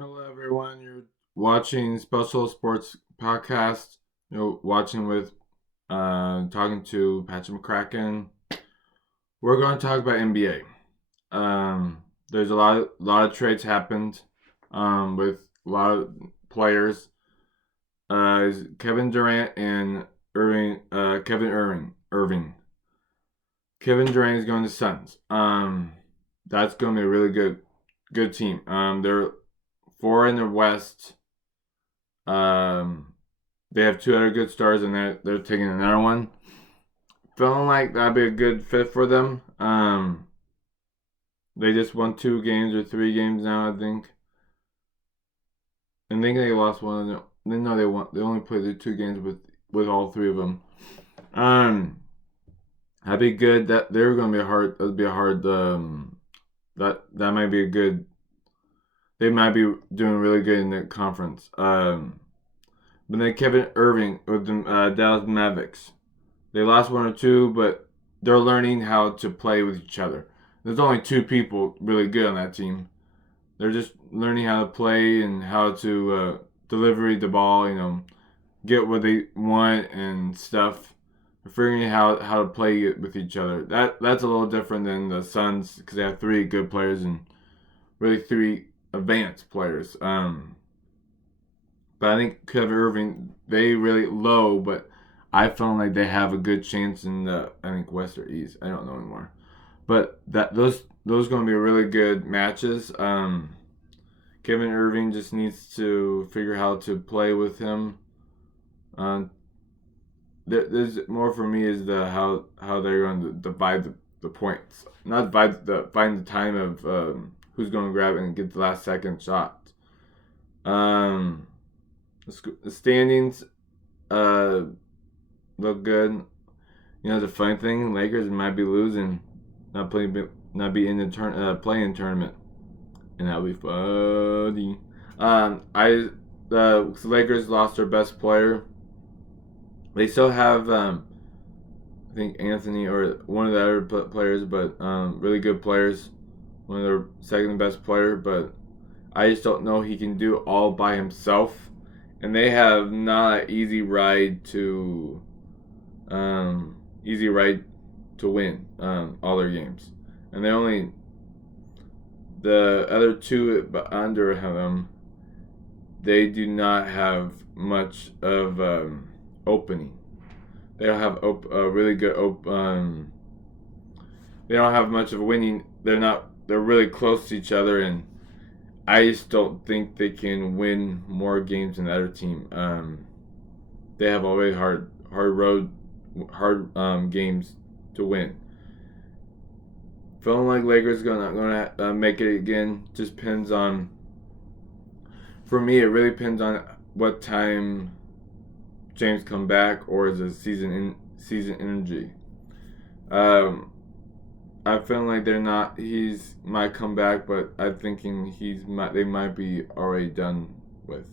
Hello, everyone. You're watching Special Sports Podcast. You're watching with, talking to Patrick McCracken. We're going to talk about NBA. There's a lot of trades happened, with a lot of players. Is Kevin Durant and Irving. Kevin Durant is going to Suns. That's going to be a really good team. They're four in the West. Um, they have two other good stars, and they're taking another one. Feeling like that'd be a good fit for them. They just won 2 games or 3 games now, I think. I think they lost one. No, they won. They only played the 2 games with all three of them. That'd be good. That they're gonna be a hard. That'd be a hard. That might be a good. They might be doing really good in the conference. But then Kevin Irving with the Dallas Mavericks. They lost one or two, but they're learning how to play with each other. There's only 2 people really good on that team. They're just learning how to play and how to deliver the ball, get what they want and stuff. They're figuring out how to play with each other. That's a little different than the Suns because they have 3 good players and really 3 advanced players. But I think Kevin Irving, they really low, but I felt like they have a good chance in the I think West or East. I don't know anymore. But those going to be really good matches. Kevin Irving just needs to figure how to play with him. There's more for me is the how they're going to divide the points, not divide find the time of who's going to grab it and get the last second shot. Um, the standings look good. The funny thing, Lakers might be losing, not be in the playing tournament, and that'll be funny. The Lakers lost their best player. They still have, I think Anthony or one of the other players, but really good players. One of their second best player, but I just don't know he can do it all by himself. And they have not an easy ride to win all their games. And the other 2 under him, they do not have much of opening. They don't have really good they don't have much of winning. They're really close to each other, and I just don't think they can win more games than the other team. They have already hard games to win. Feeling like Lakers gonna make it again just depends on. For me, it really depends on what time James come back or is it season energy. Um, I feel like they're not. He's might come back, but I'm thinking they might be already done with,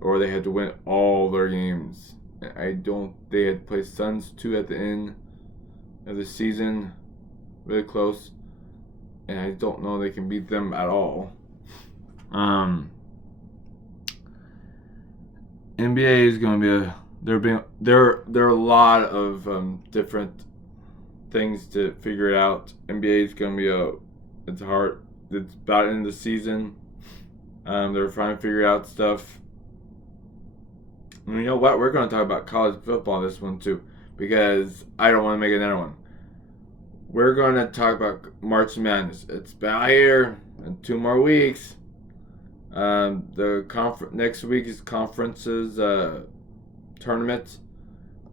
or they had to win all their games. I don't. They had to play Suns 2 at the end of the season, really close, and I don't know they can beat them at all. NBA is going to be there are a lot of different things to figure it out. NBA is going to be it's hard. It's about in the season. They're trying to figure out stuff. And you know what? We're going to talk about college football this one too, because I don't want to make another one. We're going to talk about March Madness. It's about here in 2 more weeks. The next week is conferences tournament.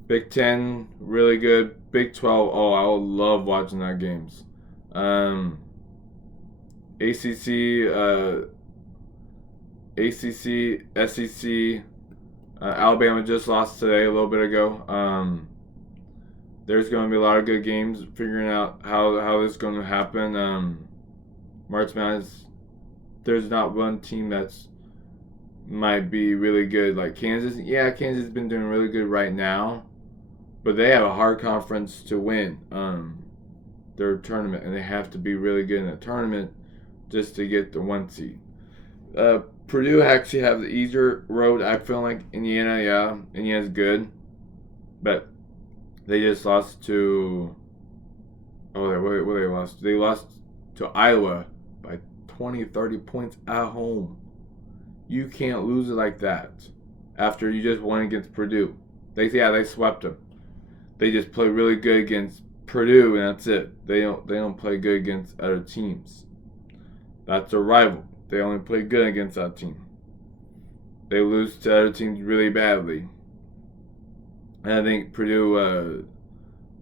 Big Ten really good. Big 12. Oh, I will love watching that games. ACC, SEC. Alabama just lost today a little bit ago. There's going to be a lot of good games. Figuring out how this is going to happen. March Madness. There's not one team that's might be really good like Kansas. Yeah, Kansas has been doing really good right now, but they have a hard conference to win their tournament, and they have to be really good in the tournament just to get the 1 seed. Purdue actually have the easier road. I feel like Indiana, yeah, Indiana's good, but they just lost to. Oh, what they lost? They lost to Iowa by 20, 30 points at home. You can't lose it like that after you just won against Purdue. They swept them. They just play really good against Purdue, and that's it. They don't play good against other teams. That's a rival. They only play good against that team. They lose to other teams really badly. And I think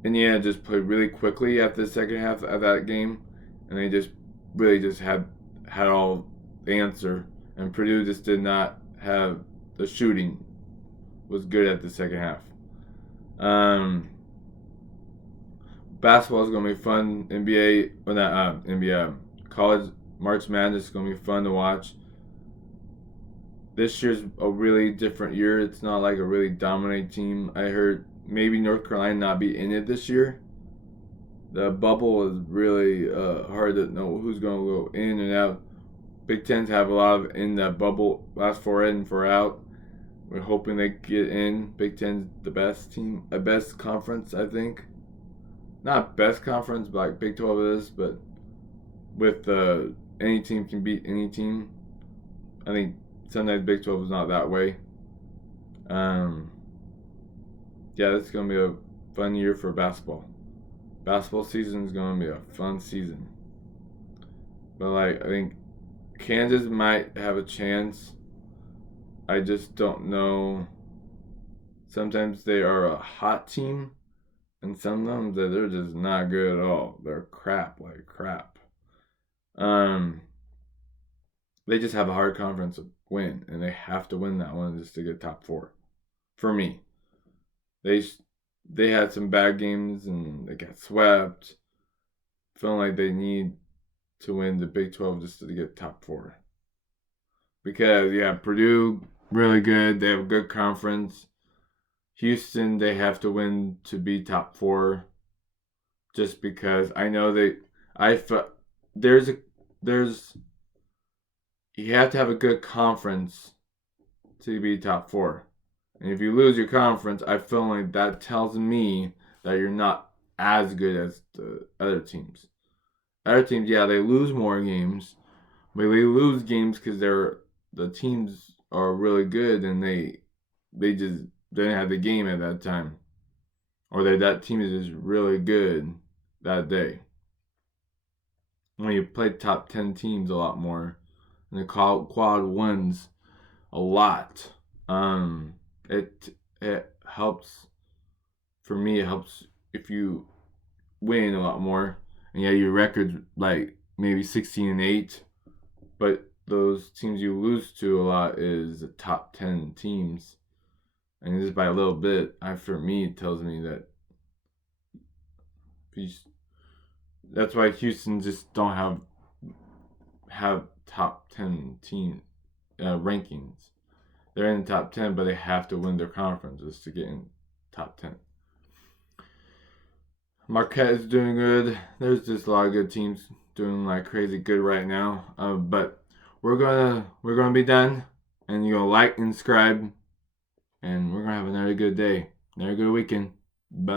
Indiana just played really quickly at the second half of that game, and they just really just had all the answer. And Purdue just did not have the shooting was good at the second half. Basketball is gonna be fun. NBA, well not NBA, college March Madness is gonna be fun to watch. This year's a really different year. It's not like a really dominant team. I heard maybe North Carolina not be in it this year. The bubble is really hard to know who's going to go in and out. Big Tens have a lot of in that bubble, last four in, four out. We're hoping they get in. Big Ten's the best team, a best conference, I think. Not best conference, but like Big 12 is, but with any team can beat any team. I think sometimes Big 12 is not that way. Yeah, this is going to be a fun year for basketball. Basketball season is going to be a fun season. But like, I think Kansas might have a chance. I just don't know. Sometimes they are a hot team, and sometimes they're just not good at all. They're crap, like crap. They just have a hard conference to win, and they have to win that one just to get top four. For me, they had some bad games and they got swept. Feeling like they need to win the Big 12 just to get top four. Because Purdue really good. They have a good conference. Houston, they have to win to be top four. Just because I know there's you have to have a good conference to be top four. And if you lose your conference, I feel like that tells me that you're not as good as the other teams. Other teams, yeah, they lose more games, but they lose games because the teams are really good and they just didn't have the game at that time, or that team is just really good that day. When you play top 10 teams a lot more, and the quad wins a lot. It helps. For me, it helps if you win a lot more. And yeah, your record's like maybe 16-8, but those teams you lose to a lot is the top 10 teams, and just by a little bit. For me, it tells me that that's why Houston just don't have top 10 team rankings. They're in the top 10, but they have to win their conferences to get in top 10. Marquette is doing good. There's just a lot of good teams doing like crazy good right now. But we're gonna be done, and you're gonna like and subscribe, and we're gonna have another good day, another good weekend. Bye.